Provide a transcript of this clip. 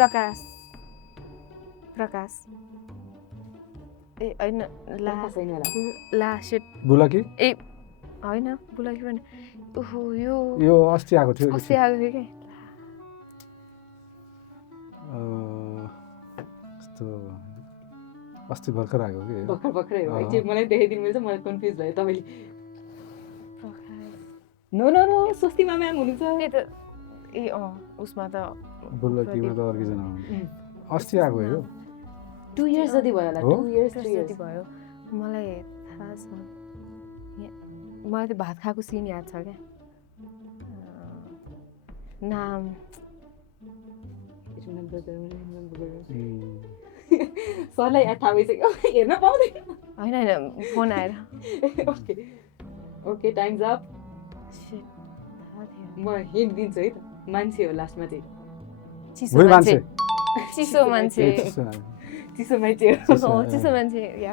प्रकाश ए हैन ला शिट बुलाकी ए हैन बुलाकी पनि ओहो यो अस्ति आएको थियो अस्ति आएको थियो के यस्तो अस्ति भर्खर आएको कि भर्खरै हो एकचोटि मलाई देखाइदिनु मिल्छ मलाई कन्फ्युज भयो तपाईँले no no no Swastima ma'am हुनुहुन्छ त्यही त ए उसमा त बुलाकीमा त अर्कैजना अस्ति आएको हो 2 इयर्स जति भयो होला 2 इयर्स 3 इयर्स जति भयो मलाई थाहा छ मलाई त्यो भात खाएको सिन याद छ क्या नाम सरलाई याद थाहा भइसक्यो हेर्न पाउँदैन होइन होइन फोन आएर ओके ओके टाइम्स अप म हिन्ट दिन्छु है त मान्छे हो लास्टमा चाहिँ चिसो मान्छे चिसो मान्छे चिसो मान्छे या